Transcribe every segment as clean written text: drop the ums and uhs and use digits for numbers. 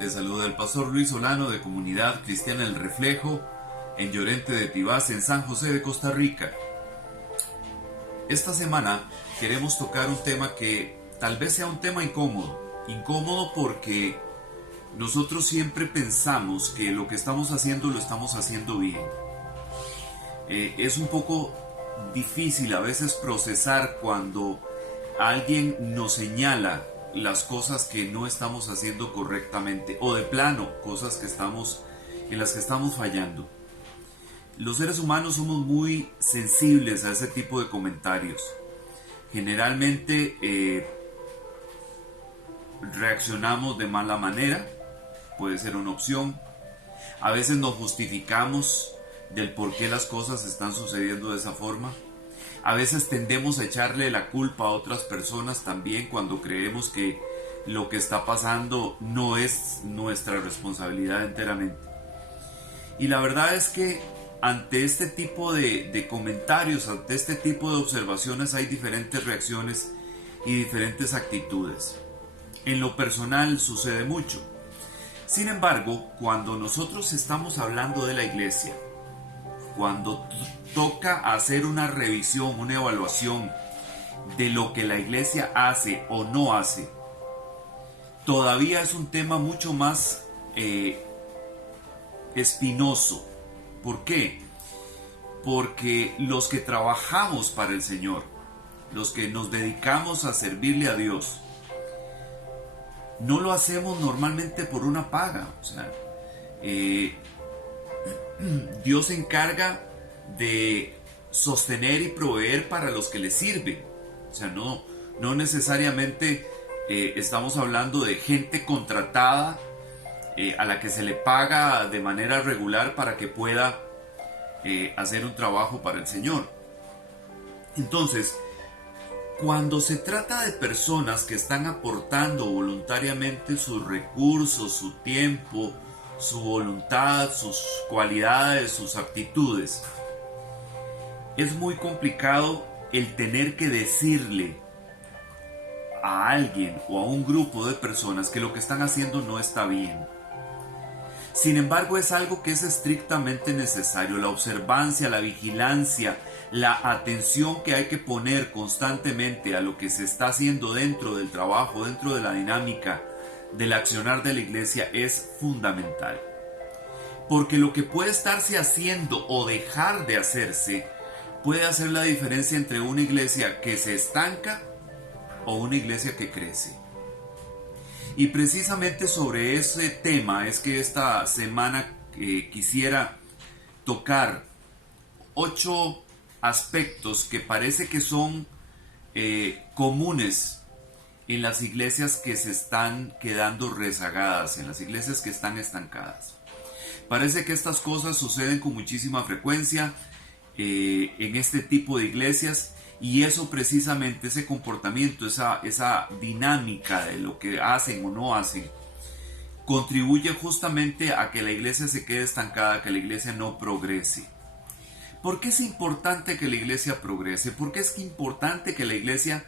Les saluda el pastor Luis Solano de Comunidad Cristiana El Reflejo en Llorente de Tibás, en San José de Costa Rica. Esta semana queremos tocar un tema que tal vez sea un tema incómodo porque nosotros siempre pensamos que lo que estamos haciendo lo estamos haciendo bien. Es un poco difícil a veces procesar cuando alguien nos señala las cosas que no estamos haciendo correctamente o de plano cosas en las que estamos fallando. Los seres humanos somos muy sensibles a ese tipo de comentarios. Generalmente reaccionamos de mala manera, puede ser una opción. A veces nos justificamos del por qué las cosas están sucediendo de esa forma. A veces tendemos a echarle la culpa a otras personas también cuando creemos que lo que está pasando no es nuestra responsabilidad enteramente. Y la verdad es que ante este tipo de comentarios, ante este tipo de observaciones hay diferentes reacciones y diferentes actitudes. En lo personal sucede mucho. Sin embargo, cuando nosotros estamos hablando de la iglesia, cuando toca hacer una revisión, una evaluación de lo que la iglesia hace o no hace, todavía es un tema mucho más espinoso. ¿Por qué? Porque los que trabajamos para el Señor, los que nos dedicamos a servirle a Dios, no lo hacemos normalmente por una paga. O sea, Dios se encarga de sostener y proveer para los que le sirven. O sea, no necesariamente estamos hablando de gente contratada a la que se le paga de manera regular para que pueda hacer un trabajo para el Señor. Entonces, cuando se trata de personas que están aportando voluntariamente sus recursos, su tiempo, su voluntad, sus cualidades, sus aptitudes, es muy complicado el tener que decirle a alguien o a un grupo de personas que lo que están haciendo no está bien. Sin embargo, es algo que es estrictamente necesario. La observancia, la vigilancia, la atención que hay que poner constantemente a lo que se está haciendo dentro del trabajo, dentro de la dinámica del accionar de la iglesia es fundamental. Porque lo que puede estarse haciendo o dejar de hacerse puede hacer la diferencia entre una iglesia que se estanca o una iglesia que crece. Y precisamente sobre ese tema es que esta semana quisiera tocar 8 aspectos que parece que son comunes en las iglesias que se están quedando rezagadas, en las iglesias que están estancadas. Parece que estas cosas suceden con muchísima frecuencia en este tipo de iglesias, y eso precisamente, ese comportamiento, esa dinámica de lo que hacen o no hacen, contribuye justamente a que la iglesia se quede estancada, que la iglesia no progrese. ¿Por qué es importante que la iglesia progrese? ¿Por qué es importante que la iglesia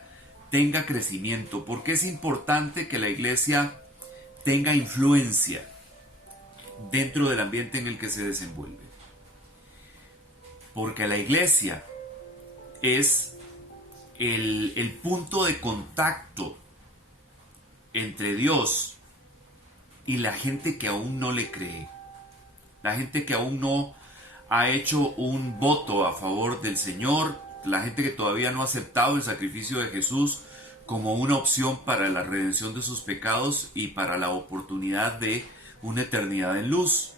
tenga crecimiento? ¿Por qué es importante que la iglesia tenga influencia dentro del ambiente en el que se desenvuelve? Porque la iglesia es el punto de contacto entre Dios y la gente que aún no le cree, la gente que aún no ha hecho un voto a favor del Señor, la gente que todavía no ha aceptado el sacrificio de Jesús como una opción para la redención de sus pecados y para la oportunidad de una eternidad en luz.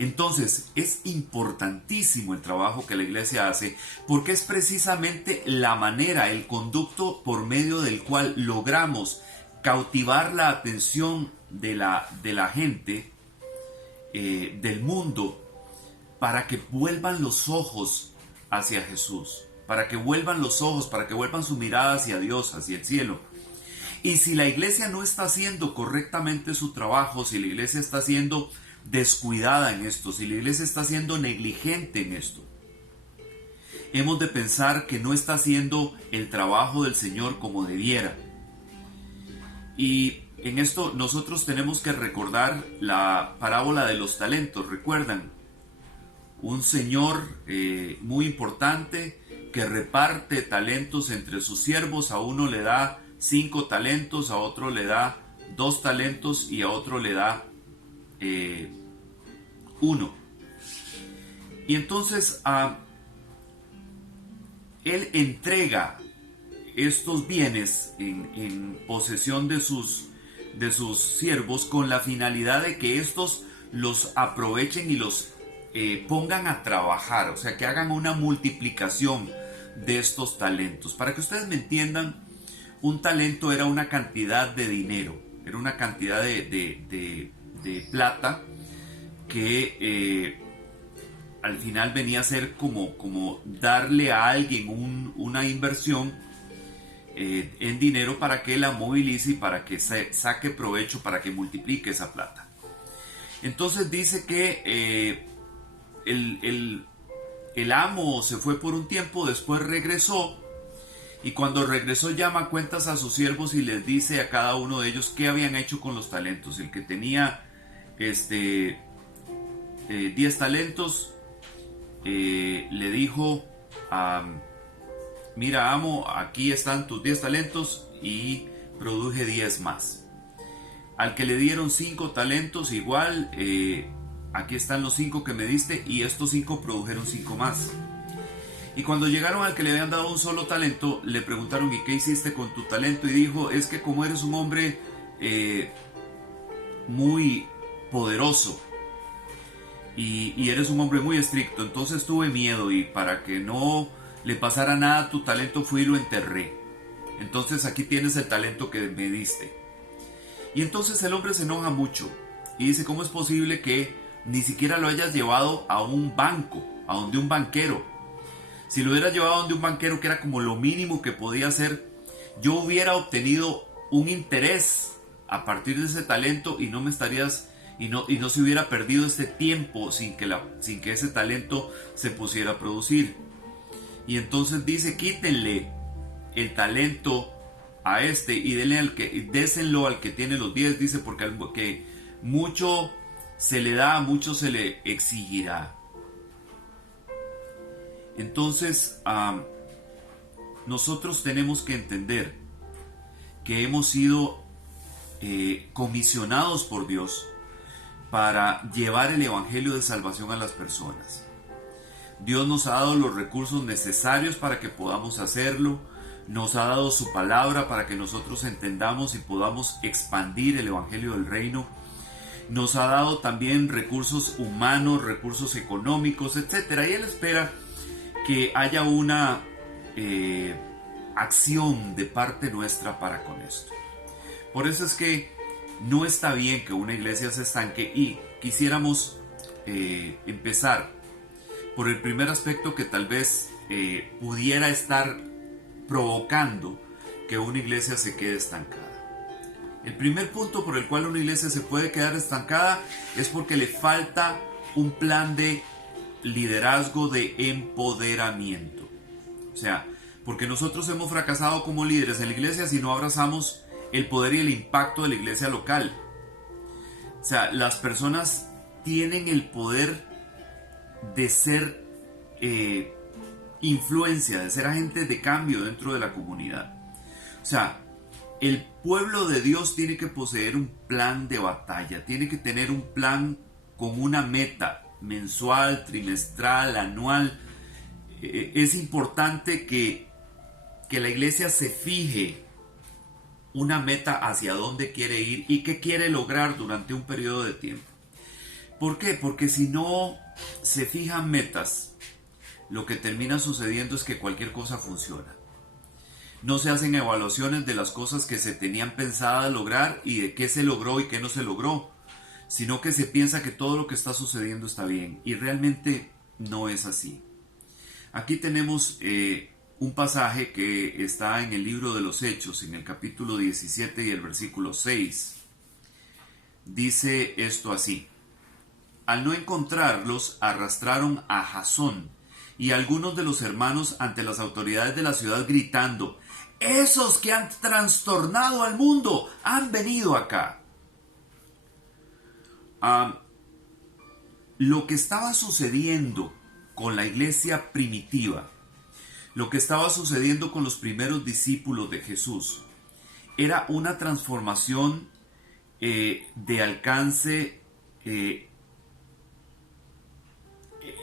Entonces, es importantísimo el trabajo que la iglesia hace, porque es precisamente la manera, el conducto por medio del cual logramos cautivar la atención de la gente, del mundo, para que vuelvan los ojos hacia Jesús, para que vuelvan los ojos, para que vuelvan su mirada hacia Dios, hacia el cielo. Y si la iglesia no está haciendo correctamente su trabajo, si la iglesia está haciendo descuidada en esto, si la iglesia está siendo negligente en esto, hemos de pensar que no está haciendo el trabajo del Señor como debiera. Y En esto nosotros tenemos que recordar la parábola de los talentos. ¿Recuerdan? Un señor muy importante que reparte talentos entre sus siervos. A uno le da 5 talentos, a otro le da 2 talentos y a otro le da 1. Y entonces él entrega estos bienes en posesión de sus siervos con la finalidad de que estos los aprovechen y los pongan a trabajar, o sea, que hagan una multiplicación de estos talentos. Para que ustedes me entiendan, un talento era una cantidad de dinero, era una cantidad de plata que al final venía a ser como darle a alguien una inversión en dinero para que la movilice y para que saque provecho, para que multiplique esa plata. Entonces dice que el amo se fue por un tiempo, después regresó, y cuando regresó llama cuentas a sus siervos y les dice a cada uno de ellos qué habían hecho con los talentos. El que tenía 10 talentos le dijo: mira, amo, aquí están tus 10 talentos y produje 10 más. Al que le dieron 5 talentos, igual, aquí están los 5 que me diste y estos 5 produjeron 5 más. Y cuando llegaron al que le habían dado un solo talento, le preguntaron: ¿y qué hiciste con tu talento? Y dijo: es que como eres un hombre muy poderoso y eres un hombre muy estricto, entonces tuve miedo, y para que no le pasara nada a tu talento fui y lo enterré. Entonces aquí tienes el talento que me diste. Y entonces el hombre se enoja mucho y dice: ¿cómo es posible que ni siquiera lo hayas llevado a un banco, a donde un banquero? Si lo hubieras llevado a donde un banquero, que era como lo mínimo que podía hacer, yo hubiera obtenido un interés a partir de ese talento y no me estarías y no se hubiera perdido este tiempo sin que ese talento se pusiera a producir. Y entonces dice: quítenle el talento a este y déselo al que tiene los 10, dice, porque al que mucho se le da, mucho se le exigirá. Entonces nosotros tenemos que entender que hemos sido comisionados por Dios para llevar el evangelio de salvación a las personas. Dios nos ha dado los recursos necesarios para que podamos hacerlo. Nos ha dado su palabra para que nosotros entendamos y podamos expandir el evangelio del reino. Nos ha dado también recursos humanos, recursos económicos, etc. Y Él espera que haya una acción de parte nuestra para con esto. Por eso es que no está bien que una iglesia se estanque, y quisiéramos empezar por el primer aspecto que tal vez pudiera estar provocando que una iglesia se quede estancada. El primer punto por el cual una iglesia se puede quedar estancada es porque le falta un plan de liderazgo, de empoderamiento. O sea, porque nosotros hemos fracasado como líderes en la iglesia si no abrazamos el poder y el impacto de la iglesia local. O sea, las personas tienen el poder de ser influencia, de ser agentes de cambio dentro de la comunidad. O sea, el pueblo de Dios tiene que poseer un plan de batalla, tiene que tener un plan con una meta mensual, trimestral, anual. Es importante que la iglesia se fije una meta hacia dónde quiere ir y qué quiere lograr durante un periodo de tiempo. ¿Por qué? Porque si no se fijan metas, lo que termina sucediendo es que cualquier cosa funciona. No se hacen evaluaciones de las cosas que se tenían pensada lograr y de qué se logró y qué no se logró, sino que se piensa que todo lo que está sucediendo está bien, y realmente no es así. Aquí tenemos un pasaje que está en el libro de los Hechos, en el capítulo 17 y el versículo 6. Dice esto así: al no encontrarlos, arrastraron a Jasón y algunos de los hermanos ante las autoridades de la ciudad, gritando: Esos que han trastornado al mundo han venido acá. Lo que estaba sucediendo con la iglesia primitiva, lo que estaba sucediendo con los primeros discípulos de Jesús, era una transformación de alcance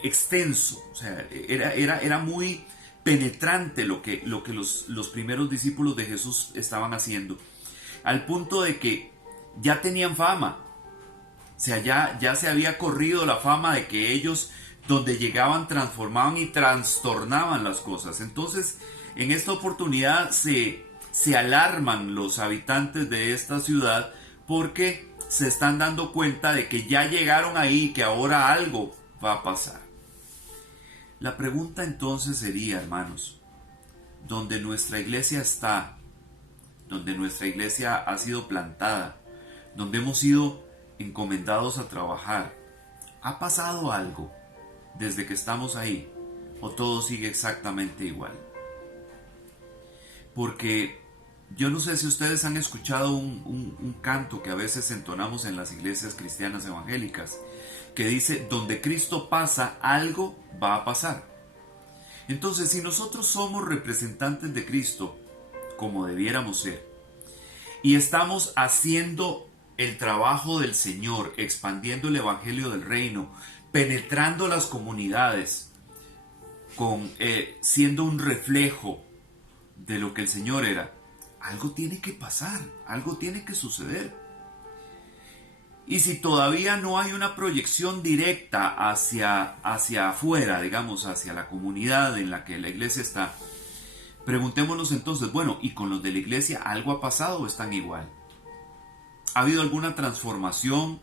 extenso. O sea, era muy penetrante lo que los primeros discípulos de Jesús estaban haciendo, al punto de que ya tenían fama. O sea, ya se había corrido la fama de que ellos, donde llegaban, transformaban y trastornaban las cosas. Entonces, en esta oportunidad se alarman los habitantes de esta ciudad, porque se están dando cuenta de que ya llegaron ahí, que ahora algo va a pasar. La pregunta entonces sería, hermanos, donde nuestra iglesia está, donde nuestra iglesia ha sido plantada, donde hemos sido encomendados a trabajar, ¿ha pasado algo desde que estamos ahí, o todo sigue exactamente igual? Porque yo no sé si ustedes han escuchado un canto que a veces entonamos en las iglesias cristianas evangélicas, que dice: donde Cristo pasa, algo va a pasar. Entonces, si nosotros somos representantes de Cristo, como debiéramos ser, y estamos haciendo el trabajo del Señor, expandiendo el evangelio del reino, penetrando las comunidades, siendo un reflejo de lo que el Señor era, algo tiene que pasar, algo tiene que suceder. Y si todavía no hay una proyección directa hacia afuera, digamos, hacia la comunidad en la que la iglesia está, preguntémonos entonces, bueno, ¿y con los de la iglesia algo ha pasado o están igual? ¿Ha habido alguna transformación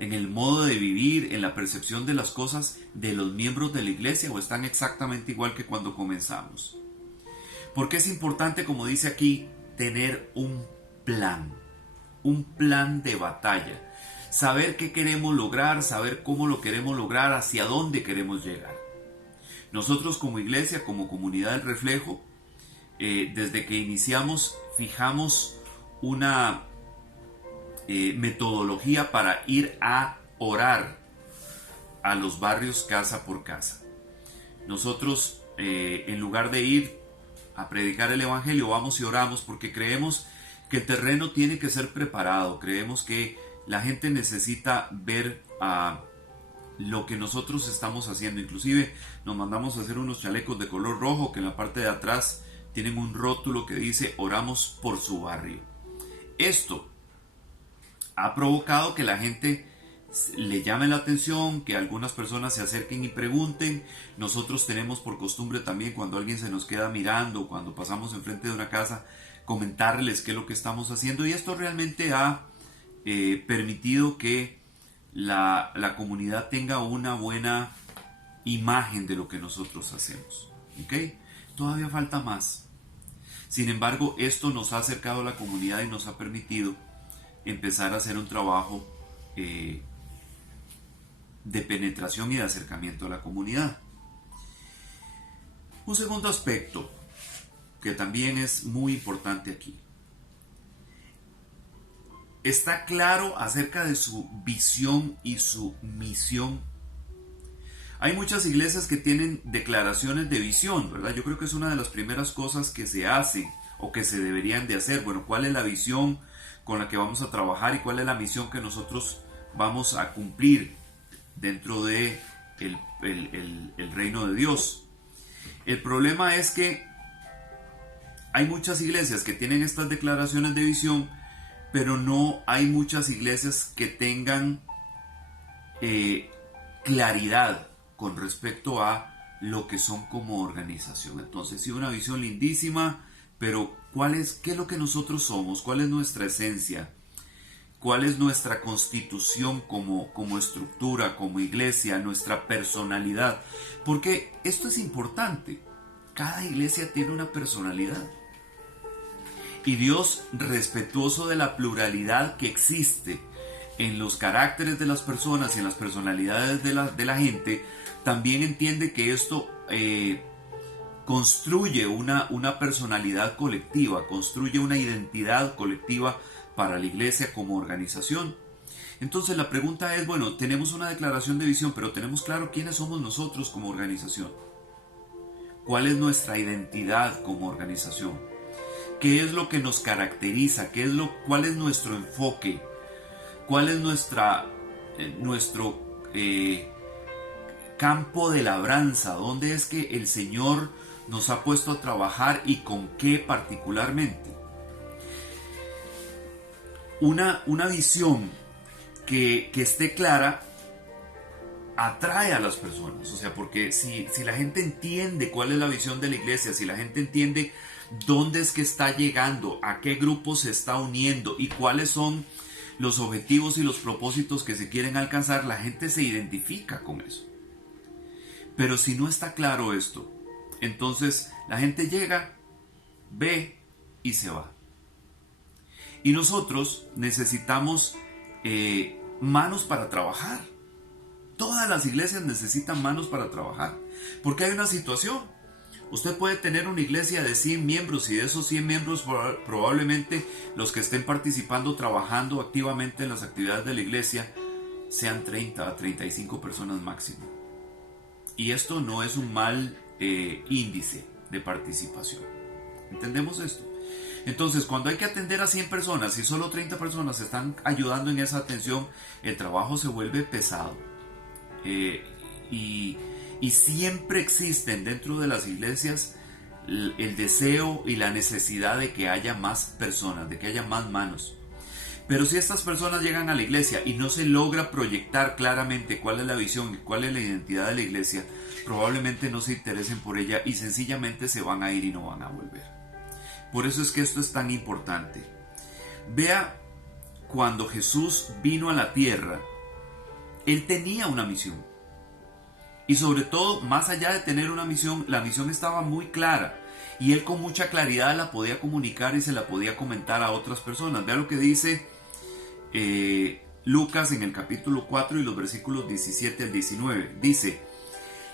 en el modo de vivir, en la percepción de las cosas de los miembros de la iglesia, o están exactamente igual que cuando comenzamos? Porque es importante, como dice aquí, tener un plan de batalla, saber qué queremos lograr, saber cómo lo queremos lograr, hacia dónde queremos llegar. Nosotros como iglesia, como comunidad del reflejo, desde que iniciamos fijamos una metodología para ir a orar a los barrios casa por casa. Nosotros, en lugar de ir a predicar el evangelio, vamos y oramos, porque creemos que el terreno tiene que ser preparado. Creemos que la gente necesita ver lo que nosotros estamos haciendo. Inclusive nos mandamos a hacer unos chalecos de color rojo que en la parte de atrás tienen un rótulo que dice: oramos por su barrio. Esto ha provocado que la gente le llame la atención, que algunas personas se acerquen y pregunten. Nosotros tenemos por costumbre también, cuando alguien se nos queda mirando, cuando pasamos enfrente de una casa, comentarles qué es lo que estamos haciendo, y esto realmente ha permitido que la comunidad tenga una buena imagen de lo que nosotros hacemos. ¿Okay? Todavía falta más. Sin embargo, esto nos ha acercado a la comunidad y nos ha permitido empezar a hacer un trabajo de penetración y de acercamiento a la comunidad. Un segundo aspecto que también es muy importante aquí: está claro acerca de su visión y su misión. Hay muchas iglesias que tienen declaraciones de visión, ¿verdad? Yo creo que es una de las primeras cosas que se hacen o que se deberían de hacer. Bueno, ¿cuál es la visión con la que vamos a trabajar y cuál es la misión que nosotros vamos a cumplir dentro de el reino de Dios? El problema es que hay muchas iglesias que tienen estas declaraciones de visión, pero no hay muchas iglesias que tengan claridad con respecto a lo que son como organización. Entonces, sí, una visión lindísima, pero ¿qué es lo que nosotros somos? ¿Cuál es nuestra esencia? ¿Cuál es nuestra constitución como estructura, como iglesia, nuestra personalidad? Porque esto es importante. Cada iglesia tiene una personalidad. Y Dios, respetuoso de la pluralidad que existe en los caracteres de las personas y en las personalidades de la gente, también entiende que esto construye una personalidad colectiva, construye una identidad colectiva para la iglesia como organización. Entonces la pregunta es, bueno, tenemos una declaración de visión, pero tenemos claro quiénes somos nosotros como organización. ¿Cuál es nuestra identidad como organización? ¿Qué es lo que nos caracteriza? ¿Cuál es nuestro enfoque? ¿Cuál es nuestro campo de labranza? ¿Dónde es que el Señor nos ha puesto a trabajar y con qué particularmente? Una visión que esté clara atrae a las personas. O sea, porque si la gente entiende cuál es la visión de la iglesia, si la gente entiende dónde es que está llegando, a qué grupo se está uniendo y cuáles son los objetivos y los propósitos que se quieren alcanzar, la gente se identifica con eso. Pero si no está claro esto, entonces la gente llega, ve y se va. Y nosotros necesitamos manos para trabajar. Todas las iglesias necesitan manos para trabajar. Porque hay una situación. Usted puede tener una iglesia de 100 miembros y de esos 100 miembros probablemente los que estén participando, trabajando activamente en las actividades de la iglesia sean 30 a 35 personas máximo. Y esto no es un mal índice de participación. ¿Entendemos esto? Entonces, cuando hay que atender a 100 personas y solo 30 personas están ayudando en esa atención, el trabajo se vuelve pesado. Y siempre existen dentro de las iglesias el deseo y la necesidad de que haya más personas, de que haya más manos. Pero si estas personas llegan a la iglesia y no se logra proyectar claramente cuál es la visión y cuál es la identidad de la iglesia, probablemente no se interesen por ella y sencillamente se van a ir y no van a volver. Por eso es que esto es tan importante. Vea, cuando Jesús vino a la tierra, Él tenía una misión. Y sobre todo, más allá de tener una misión, la misión estaba muy clara. Y Él con mucha claridad la podía comunicar y se la podía comentar a otras personas. Vea lo que dice Lucas en el capítulo 4 y los versículos 17 al 19. Dice: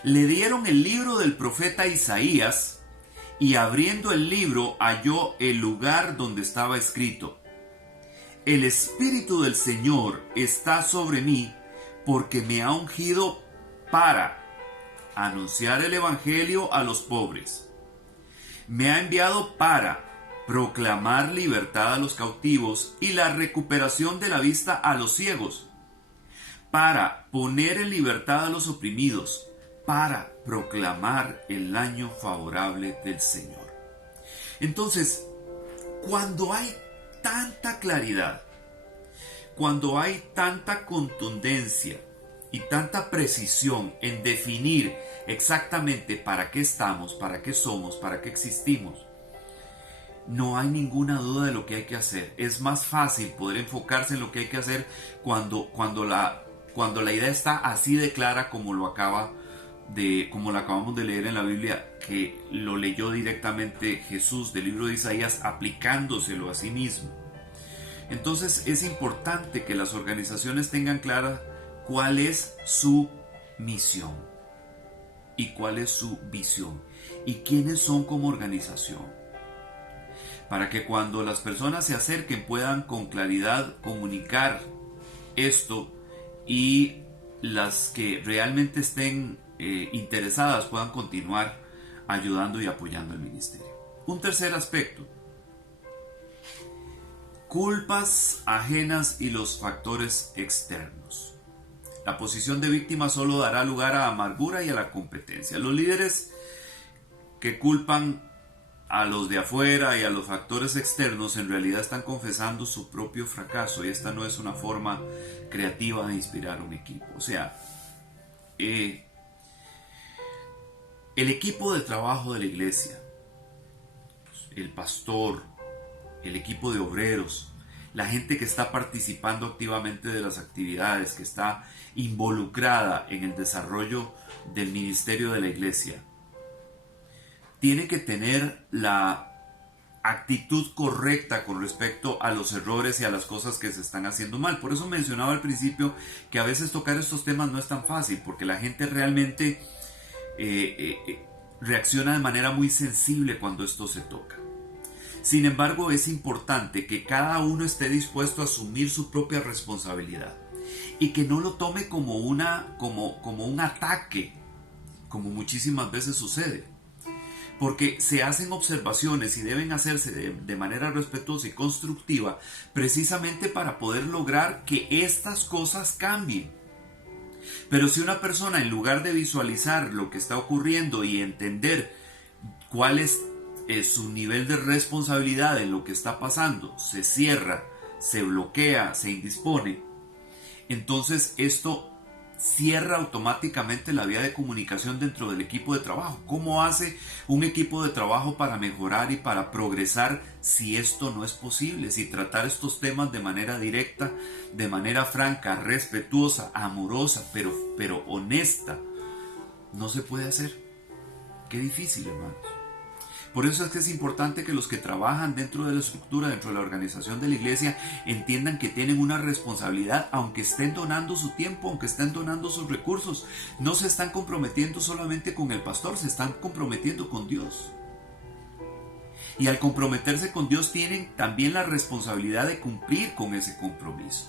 le dieron el libro del profeta Isaías, y abriendo el libro halló el lugar donde estaba escrito: el Espíritu del Señor está sobre mí, porque me ha ungido para anunciar el Evangelio a los pobres. Me ha enviado para proclamar libertad a los cautivos y la recuperación de la vista a los ciegos, para poner en libertad a los oprimidos, para proclamar el año favorable del Señor. Entonces, cuando hay tanta claridad, cuando hay tanta contundencia y tanta precisión en definir exactamente para qué estamos, para qué somos, para qué existimos, no hay ninguna duda de lo que hay que hacer. Es más fácil poder enfocarse en lo que hay que hacer cuando la idea está así de clara como la acabamos de leer en la Biblia, que lo leyó directamente Jesús del libro de Isaías, aplicándoselo a sí mismo. Entonces es importante que las organizaciones tengan clara cuál es su misión y cuál es su visión y quiénes son como organización, para que cuando las personas se acerquen puedan con claridad comunicar esto y las que realmente estén interesadas puedan continuar ayudando y apoyando el ministerio. Un tercer aspecto: culpas ajenas y los factores externos. La posición de víctima solo dará lugar a amargura y a la competencia. Los líderes que culpan a los de afuera y a los factores externos en realidad están confesando su propio fracaso, y esta no es una forma creativa de inspirar un equipo. O sea, el equipo de trabajo de la iglesia, el pastor, el equipo de obreros, la gente que está participando activamente de las actividades, que está involucrada en el desarrollo del ministerio de la iglesia, tiene que tener la actitud correcta con respecto a los errores y a las cosas que se están haciendo mal. Por eso mencionaba al principio que a veces tocar estos temas no es tan fácil, porque la gente realmente reacciona de manera muy sensible cuando esto se toca. Sin embargo, es importante que cada uno esté dispuesto a asumir su propia responsabilidad y que no lo tome como un ataque, como muchísimas veces sucede. Porque se hacen observaciones y deben hacerse de manera respetuosa y constructiva precisamente para poder lograr que estas cosas cambien. Pero si una persona, en lugar de visualizar lo que está ocurriendo y entender cuál es su nivel de responsabilidad en lo que está pasando, se cierra, se bloquea, se indispone, entonces esto cierra automáticamente la vía de comunicación dentro del equipo de trabajo. ¿Cómo hace un equipo de trabajo para mejorar y para progresar si esto no es posible? Si tratar estos temas de manera directa, de manera franca, respetuosa, amorosa, pero honesta, no se puede hacer. Qué difícil, hermanos. Por eso es que es importante que los que trabajan dentro de la estructura, dentro de la organización de la iglesia, entiendan que tienen una responsabilidad, aunque estén donando su tiempo, aunque estén donando sus recursos. No se están comprometiendo solamente con el pastor, se están comprometiendo con Dios. Y al comprometerse con Dios tienen también la responsabilidad de cumplir con ese compromiso.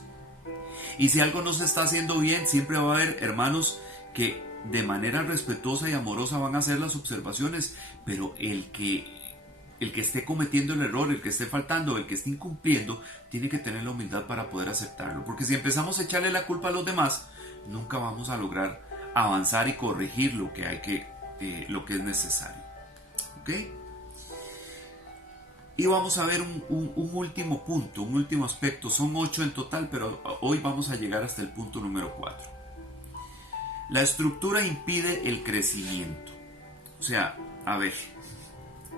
Y si algo no se está haciendo bien, siempre va a haber hermanos que de manera respetuosa y amorosa van a hacer las observaciones, pero el que esté cometiendo el error, el que esté faltando, el que esté incumpliendo, tiene que tener la humildad para poder aceptarlo. Porque si empezamos a echarle la culpa a los demás, nunca vamos a lograr avanzar y corregir lo que es necesario. ¿Ok? Y vamos a ver un último punto, un último aspecto. Son 8 en total, pero hoy vamos a llegar hasta el punto número 4. La estructura impide el crecimiento. O sea, a ver,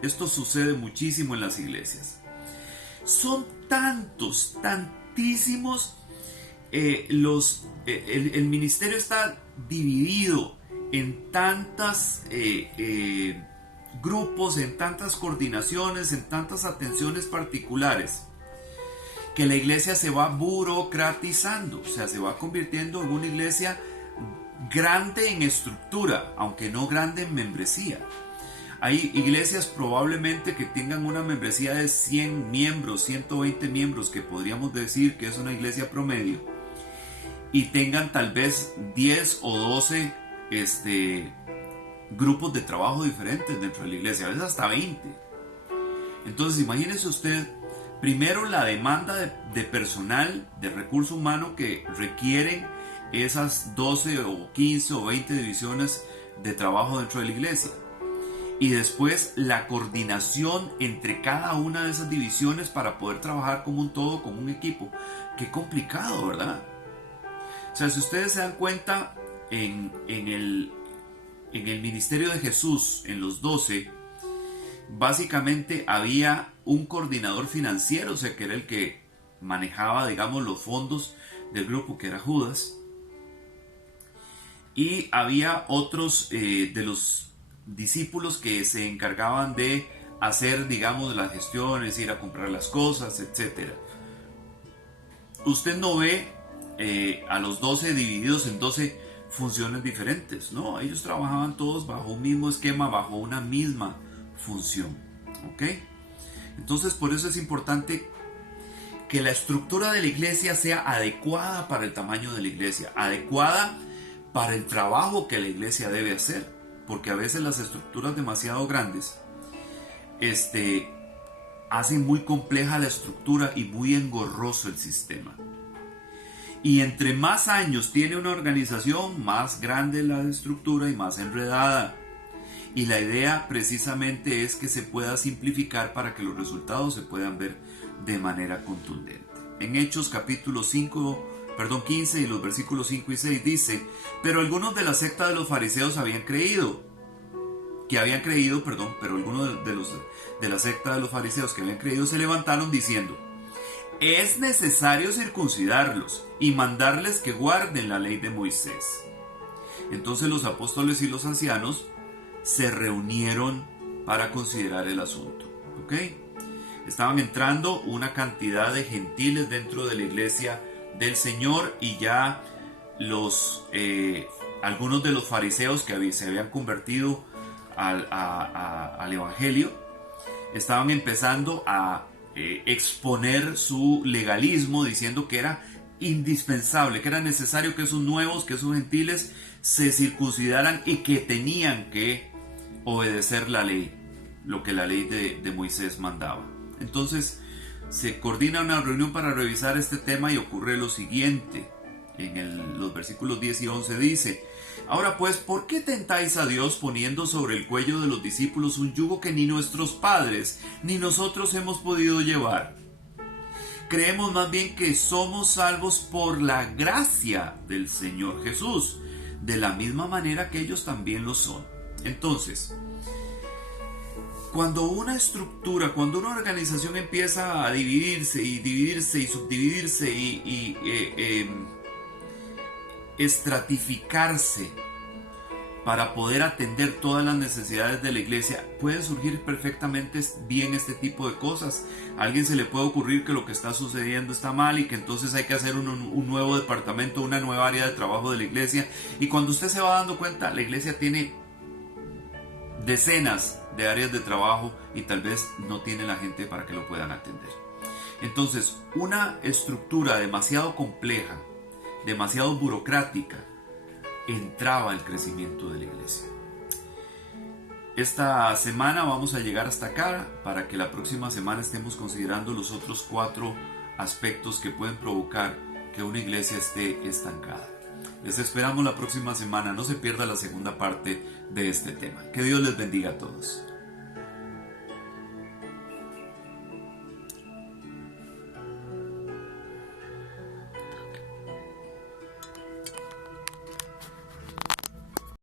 esto sucede muchísimo en las iglesias. Son tantísimos, el ministerio está dividido en tantas grupos, en tantas coordinaciones, en tantas atenciones particulares, que la iglesia se va burocratizando, o sea, se va convirtiendo en una iglesia grande en estructura, aunque no grande en membresía. Hay iglesias probablemente que tengan una membresía de 100 miembros, 120 miembros, que podríamos decir que es una iglesia promedio, y tengan tal vez 10 o 12 grupos de trabajo diferentes dentro de la iglesia, a veces hasta 20. Entonces imagínese usted, primero la demanda de personal, de recurso humano que requieren esas 12 o 15 o 20 divisiones de trabajo dentro de la iglesia. Y después la coordinación entre cada una de esas divisiones para poder trabajar como un todo, como un equipo. Qué complicado, ¿verdad? O sea, si ustedes se dan cuenta, en el ministerio de Jesús, en los 12, básicamente había un coordinador financiero, o sea, que era el que manejaba, digamos, los fondos del grupo, que era Judas. Y había otros de los discípulos que se encargaban de hacer, digamos, las gestiones, ir a comprar las cosas, etc. Usted no ve a los 12 divididos en 12 funciones diferentes, ¿no? Ellos trabajaban todos bajo un mismo esquema, bajo una misma función, ¿ok? Entonces, por eso es importante que la estructura de la iglesia sea adecuada para el tamaño de la iglesia, adecuada para el trabajo que la iglesia debe hacer, porque a veces las estructuras demasiado grandes hacen muy compleja la estructura y muy engorroso el sistema. Y entre más años tiene una organización, más grande la estructura y más enredada. Y la idea precisamente es que se pueda simplificar para que los resultados se puedan ver de manera contundente. En Hechos capítulo 15 y los versículos 5 y 6 dice: pero algunos de la secta de los fariseos pero algunos de la secta de los fariseos que habían creído se levantaron diciendo: es necesario circuncidarlos y mandarles que guarden la ley de Moisés. Entonces los apóstoles y los ancianos se reunieron para considerar el asunto. ¿Ok? Estaban entrando una cantidad de gentiles dentro de la iglesia del Señor, y ya algunos de los fariseos que se habían convertido al Evangelio, estaban empezando a exponer su legalismo, diciendo que era indispensable, que era necesario que esos nuevos, que esos gentiles se circuncidaran y que tenían que obedecer la ley, lo que la ley de Moisés mandaba. Entonces se coordina una reunión para revisar este tema y ocurre lo siguiente. En los versículos 10 y 11 dice: ahora pues, ¿por qué tentáis a Dios poniendo sobre el cuello de los discípulos un yugo que ni nuestros padres ni nosotros hemos podido llevar? Creemos más bien que somos salvos por la gracia del Señor Jesús, de la misma manera que ellos también lo son. Entonces, cuando una estructura, cuando una organización empieza a dividirse y subdividirse y estratificarse para poder atender todas las necesidades de la iglesia, puede surgir perfectamente bien este tipo de cosas. A alguien se le puede ocurrir que lo que está sucediendo está mal y que entonces hay que hacer un nuevo departamento, una nueva área de trabajo de la iglesia. Y cuando usted se va dando cuenta, la iglesia tiene decenas de áreas de trabajo y tal vez no tiene la gente para que lo puedan atender. Entonces, una estructura demasiado compleja, demasiado burocrática, entraba el crecimiento de la iglesia. Esta semana vamos a llegar hasta acá para que la próxima semana estemos considerando los otros 4 aspectos que pueden provocar que una iglesia esté estancada. Les esperamos la próxima semana, no se pierda la segunda parte de este tema. Que Dios les bendiga a todos.